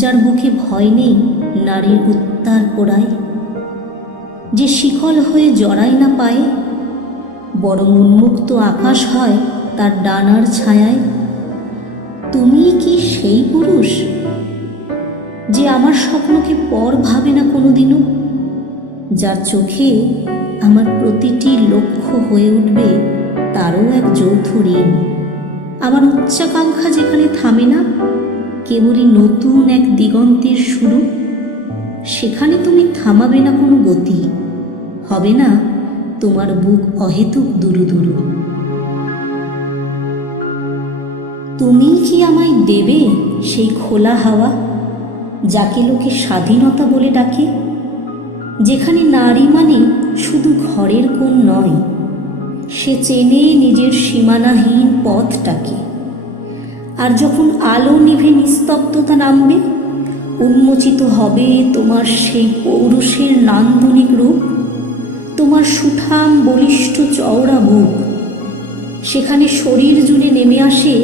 যার বুকে ভয় নেই নারীর উত্তাল পোড়ায়, যে শিকল হয়ে জড়ায় না পায়ে, বরং উন্মুক্ত আকাশ হয় তার ডানার ছায়ায়। তুমি কি সেই পুরুষ যে আমার স্বপ্নকে পর ভাবে না কোনোদিনও, যার চোখে আমার প্রতিটি লক্ষ্য হয়ে উঠবে তারও এক যৌথ ঋণ? আমার উচ্চাকাঙ্ক্ষা যেখানে থামে না, কেবলই নতুন এক দিগন্তের শুরু, সেখানে তুমি থামাবে না কোনো গতি, হবে না তোমার বুক অহেতুক দুরু দুরু। তুমি কি আমায় দেবে সেই খোলা হাওয়া, যাকে লোকে স্বাধীনতা বলে ডাকে, যেখানে নারী মানে শুধু ঘরের কোণ নয়, সে চেনে নিজের সীমানাহীন পথটাকে। আর যখন আলো নিভে নিস্তব্ধতা নামবে, উন্মোচিত হবে তোমার সেই পৌরুষের নান্দনিক রূপ, তোমার সুঠাম বলিষ্ঠ চওড়া বুক, সেখানে শরীর জুড়ে নেমে আসে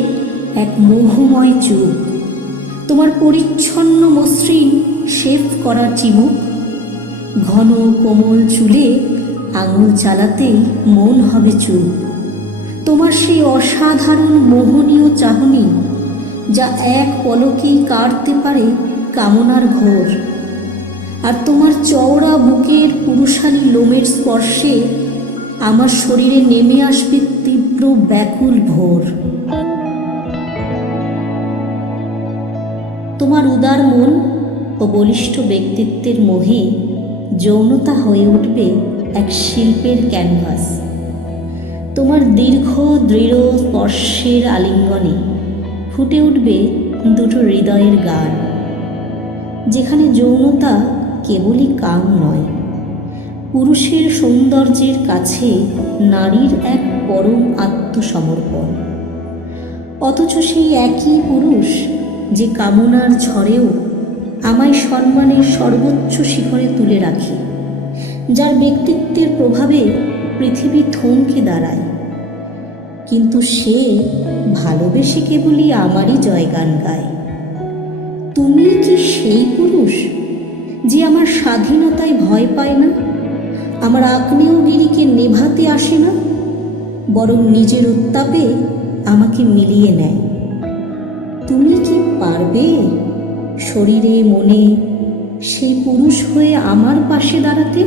এক মোহময় চুপ, তোমার পরিচ্ছন্ন মসৃণ শেভ করা চিবুক, ঘন কোমল চুলে আঙুল চালাতেই মন হবে চুপ, তোমার সেই অসাধারণ মোহনীয় চাহনি, যা এক পলকেই কাটতে পারে কামনার ঘোর। আর তোমার চওড়া বুকের পুরুষালী লোমের স্পর্শে আমার শরীরে নেমে আসবে তীব্র ব্যাকুল ভোর। তোমার উদার মন ও বলিষ্ঠ ব্যক্তিত্বের মোহে যৌনতা হয়ে উঠবে এক শিল্পের ক্যানভাস। তোমার দীর্ঘ দৃঢ় স্পর্শের আলিঙ্গনে ফুটে উঠবে দুটো হৃদয়ের গান, যেখানে যৌনতা কেবলই কাম নয়, পুরুষের সৌন্দর্যের কাছে নারীর এক পরম আত্মসমর্পণ। অথচ সেই একই পুরুষ যে কামনার ঝড়েও আমায় সম্মানের সর্বোচ্চ শিখরে তুলে রাখে, যার ব্যক্তিত্বের প্রভাবে পৃথিবী থমকে দাঁড়ায়, কিন্তু সে ভালোবেসে কেবলই আমারই জয়গান গায়। তুমি কি সেই পুরুষ যে আমার স্বাধীনতায় ভয় পায় না, আমার আগ্নেয়গিরিকে নেভাতে আসে না, বরং নিজের উত্তাপে আমাকে মিলিয়ে নেয়? তুমি কি পারবে শরীরে মনে সেই পুরুষ হয়ে আমার পাশে দাঁড়াতে?